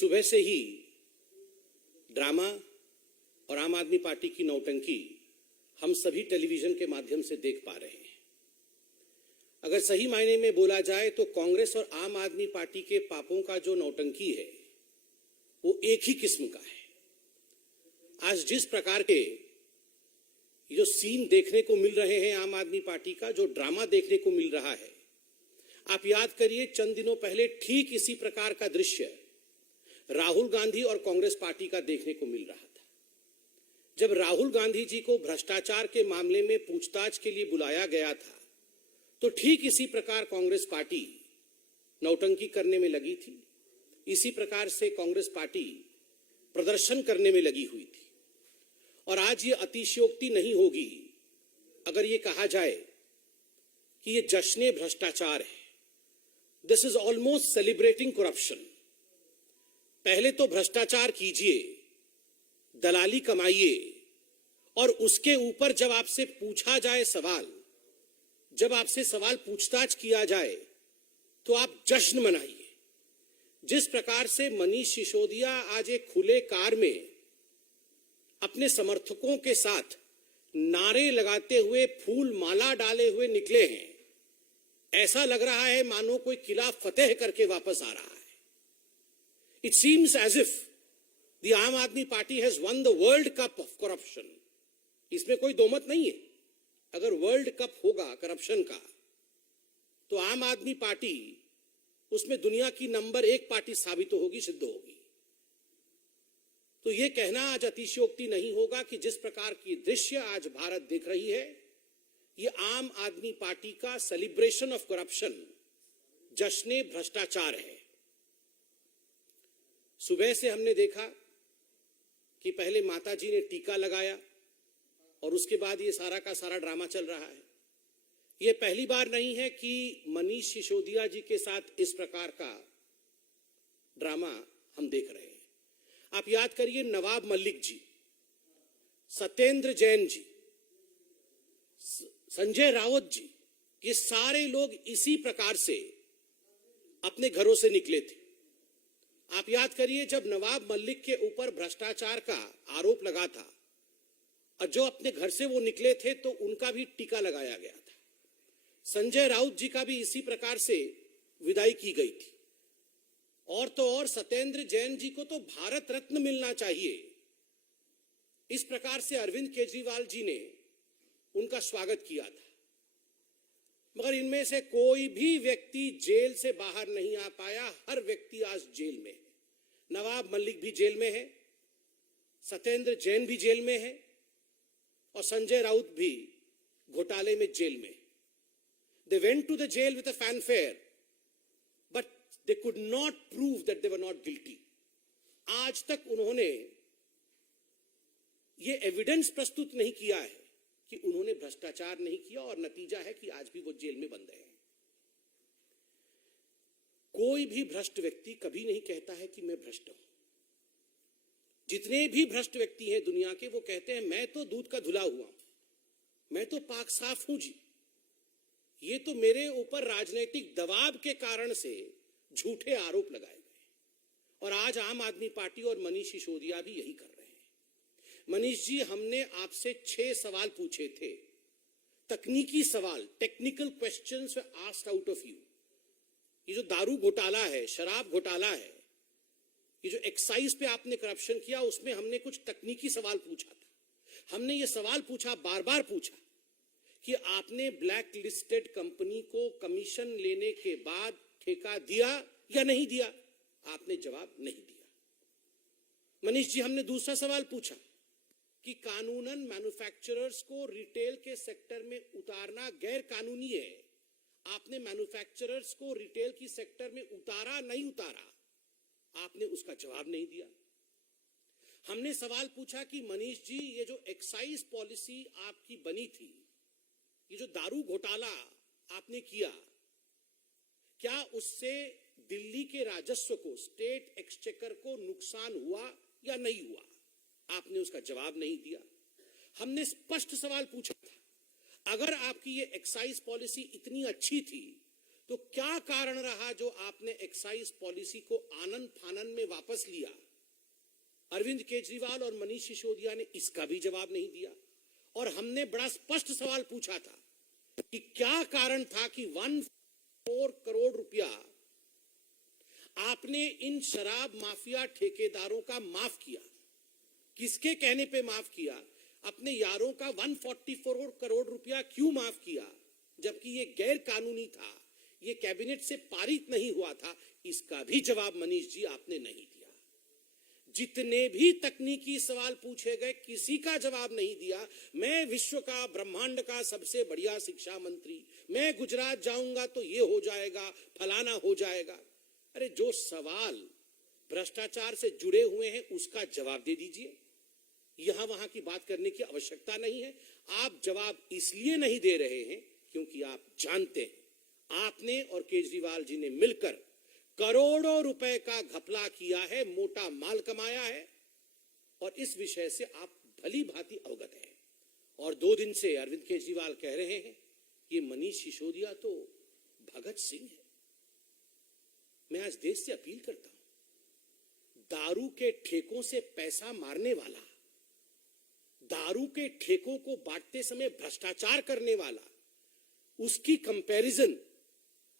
सुबह से ही ड्रामा और आम आदमी पार्टी की नौटंकी हम सभी टेलीविजन के माध्यम से देख पा रहे हैं। अगर सही मायने में बोला जाए तो कांग्रेस और आम आदमी पार्टी के पापों का जो नौटंकी है वो एक ही किस्म का है। आज जिस प्रकार के जो सीन देखने को मिल रहे हैं आम आदमी पार्टी का, जो ड्रामा देखने को मिल रहा है, आप याद करिए चंद दिनों पहले ठीक इसी प्रकार का दृश्य राहुल गांधी और कांग्रेस पार्टी का देखने को मिल रहा था। जब राहुल गांधी जी को भ्रष्टाचार के मामले में पूछताछ के लिए बुलाया गया था तो ठीक इसी प्रकार कांग्रेस पार्टी नौटंकी करने में लगी थी। इसी प्रकार से कांग्रेस पार्टी प्रदर्शन करने में लगी हुई थी। और आज ये अतिशयोक्ति नहीं होगी अगर ये कहा जाए कि ये जश्न भ्रष्टाचार है। This is almost celebrating corruption. पहले तो भ्रष्टाचार कीजिए, दलाली कमाइए, और उसके ऊपर जब आपसे पूछा जाए सवाल, जब आपसे सवाल पूछताछ किया जाए तो आप जश्न मनाइए। जिस प्रकार से मनीष सिसोदिया आज एक खुले कार में अपने समर्थकों के साथ नारे लगाते हुए, फूल माला डाले हुए निकले हैं, ऐसा लग रहा है मानो कोई किला फतेह करके वापस आ रहा है। It seems as if the आम आदमी party has won the World Cup of corruption. इसमें कोई दो मत नहीं है। अगर वर्ल्ड कप होगा करप्शन का तो आम आदमी पार्टी उसमें दुनिया की नंबर 1 पार्टी साबित होगी, सिद्ध होगी। तो यह कहना आज अतिशयोक्ति नहीं होगा कि जिस प्रकार की दृश्य आज भारत देख रही है, यह आम आदमी पार्टी का सेलिब्रेशन ऑफ करप्शन, जश्न भ्रष्टाचार है। सुबह से हमने देखा कि पहले माताजी ने टीका लगाया और उसके बाद ये सारा का सारा ड्रामा चल रहा है। ये पहली बार नहीं है कि मनीष सिसोदिया जी के साथ इस प्रकार का ड्रामा हम देख रहे हैं। आप याद करिए नवाब मलिक जी, सत्येंद्र जैन जी, संजय राउत जी, ये सारे लोग इसी प्रकार से अपने घरों से निकले थे। आप याद करिए जब नवाब मलिक के ऊपर भ्रष्टाचार का आरोप लगा था और जो अपने घर से वो निकले थे तो उनका भी टीका लगाया गया था। संजय राउत जी का भी इसी प्रकार से विदाई की गई थी। और तो और सत्येंद्र जैन जी को तो भारत रत्न मिलना चाहिए। इस प्रकार से अरविंद केजरीवाल जी ने उनका स्वागत किया था। मगर इनमें से कोई भी व्यक्ति जेल से बाहर नहीं आ पाया। हर व्यक्ति आज जेल में है। नवाब मलिक भी जेल में है, सत्येंद्र जैन भी जेल में है और संजय राउत भी घोटाले में जेल में है। They went to the jail with a fanfare, but they could not prove that they were not guilty. आज तक उन्होंने ये एविडेंस प्रस्तुत नहीं किया है कि उन्होंने भ्रष्टाचार नहीं किया और नतीजा है कि आज भी वो जेल में बंद है। कोई भी भ्रष्ट व्यक्ति कभी नहीं कहता है कि मैं भ्रष्ट हूं। जितने भी भ्रष्ट व्यक्ति हैं दुनिया के, वो कहते हैं मैं तो दूध का धुला हुआ हूं, मैं तो पाक साफ हूं जी। ये तो मेरे ऊपर राजनीतिक दबाव के कारण से झूठे आरोप लगाए गए। और आज आम आदमी पार्टी और मनीष सिसोदिया भी यही कर रहे हैं। मनीष जी, हमने आपसे 6 सवाल पूछे थे, तकनीकी सवाल, technical questions were asked out of you. ये जो दारू घोटाला है, शराब घोटाला है, ये जो एक्साइज पे आपने करप्शन किया, उसमें हमने कुछ तकनीकी सवाल पूछा था। हमने ये सवाल पूछा, बार बार पूछा कि आपने ब्लैक लिस्टेड कंपनी को कमीशन लेने के बाद ठेका दिया या नहीं दिया। आपने जवाब नहीं दिया। मनीष जी, हमने दूसरा सवाल पूछा कि कानूनन मैन्युफैक्चरर्स को रिटेल के सेक्टर में उतारना गैर कानूनी है। आपने मैन्युफैक्चरर्स को रिटेल की सेक्टर में उतारा नहीं उतारा, आपने उसका जवाब नहीं दिया। हमने सवाल पूछा कि मनीष जी, ये जो एक्साइज पॉलिसी आपकी बनी थी, ये जो दारू घोटाला आपने किया, क्या उससे दिल्ली के राजस्व को, स्टेट एक्सचेकर को नुकसान हुआ या नहीं हुआ? आपने उसका जवाब नहीं दिया। हमने स्पष्ट सवाल पूछा था, अगर आपकी ये एक्साइज पॉलिसी इतनी अच्छी थी तो क्या कारण रहा जो आपने एक्साइज पॉलिसी को आनन फानन में वापस लिया? अरविंद केजरीवाल और मनीष सिसोदिया ने इसका भी जवाब नहीं दिया। और हमने बड़ा स्पष्ट सवाल पूछा था कि क्या कारण था कि 1.4 करोड़ रुपया आपने इन शराब माफिया ठेकेदारों का माफ किया? किसके कहने पे माफ किया? अपने यारों का 144 करोड़ रुपया क्यों माफ किया, जबकि ये गैर कानूनी था, ये कैबिनेट से पारित नहीं हुआ था? इसका भी जवाब मनीष जी आपने नहीं दिया। जितने भी तकनीकी सवाल पूछे गए किसी का जवाब नहीं दिया। मैं विश्व का, ब्रह्मांड का सबसे बढ़िया शिक्षा मंत्री, मैं गुजरात जाऊंगा तो ये हो जाएगा, फलाना हो जाएगा। अरे जो सवाल भ्रष्टाचार से जुड़े हुए हैं उसका जवाब दे दीजिए। यहां वहां की बात करने की आवश्यकता नहीं है। आप जवाब इसलिए नहीं दे रहे हैं क्योंकि आप जानते हैं आपने और केजरीवाल जी ने मिलकर करोड़ों रुपए का घपला किया है, मोटा माल कमाया है, और इस विषय से आप भली भांति अवगत हैं। और 2 दिन से अरविंद केजरीवाल कह रहे हैं कि मनीष सिसोदिया तो भगत सिंह है। मैं आज देश से अपील करता हूं, दारू के ठेकों से पैसा मारने वाला, दारू के ठेकों को बांटते समय भ्रष्टाचार करने वाला, उसकी कंपैरिजन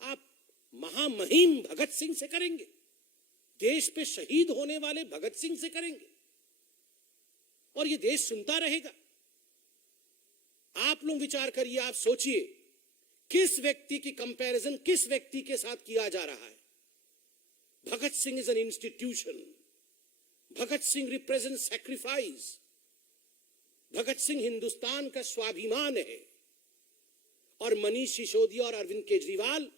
आप महामहिम भगत सिंह से करेंगे? देश पे शहीद होने वाले भगत सिंह से करेंगे? और ये देश सुनता रहेगा? आप लोग विचार करिए, आप सोचिए किस व्यक्ति की कंपैरिजन किस व्यक्ति के साथ किया जा रहा है। Bhagat Singh is an institution, Bhagat Singh represent sacrifice, Bhagat Singh Hindustan का स्वाभिमान है, और मनीष सिसोदिया और अरविंद केजरीवाल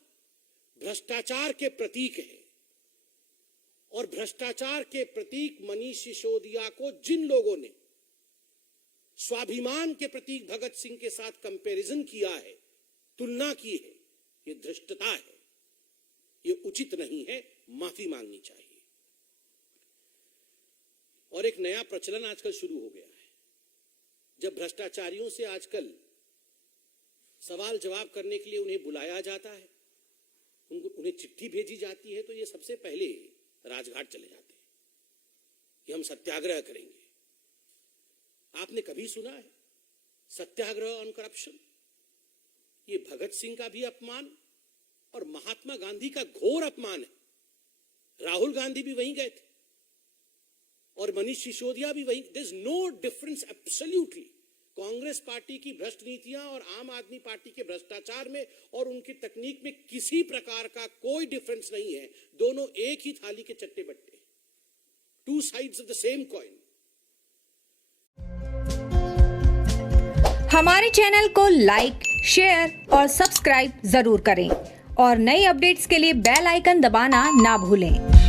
भ्रष्टाचार के प्रतीक है। और भ्रष्टाचार के प्रतीक मनीष सिसोदिया को जिन लोगों ने स्वाभिमान के प्रतीक भगत सिंह के साथ कंपैरिजन किया है, तुलना की है, ये धृष्टता है, ये उचित नहीं है, माफी मांगनी चाहिए। और एक नया प्रचलन आजकल शुरू हो गया है। जब भ्रष्टाचारियों से आजकल सवाल जवाब करने के लिए उन्हें बुलाया जाता है, उन्हें चिट्ठी भेजी जाती है, तो ये सबसे पहले राजघाट चले जाते हैं कि हम सत्याग्रह करेंगे। आपने कभी सुना है सत्याग्रह ऑन करप्शन? ये भगत सिंह का भी अपमान और महात्मा गांधी का घोर अपमान है। राहुल गांधी भी वहीं गए थे और मनीष सिसोदिया भी वहीं। There is no difference absolutely. Congress party की भ्रष्ट नीतियां और आम आदमी पार्टी के भ्रष्टाचार में और उनकी तकनीक में किसी प्रकार का कोई डिफरेंस नहीं है। दोनों एक ही थाली के चट्टे बट्टे, two sides of the same coin. हमारे चैनल को लाइक, शेयर और सब्सक्राइब जरूर करें और नई अपडेट्स के लिए बेल आइकन दबाना ना भूलें।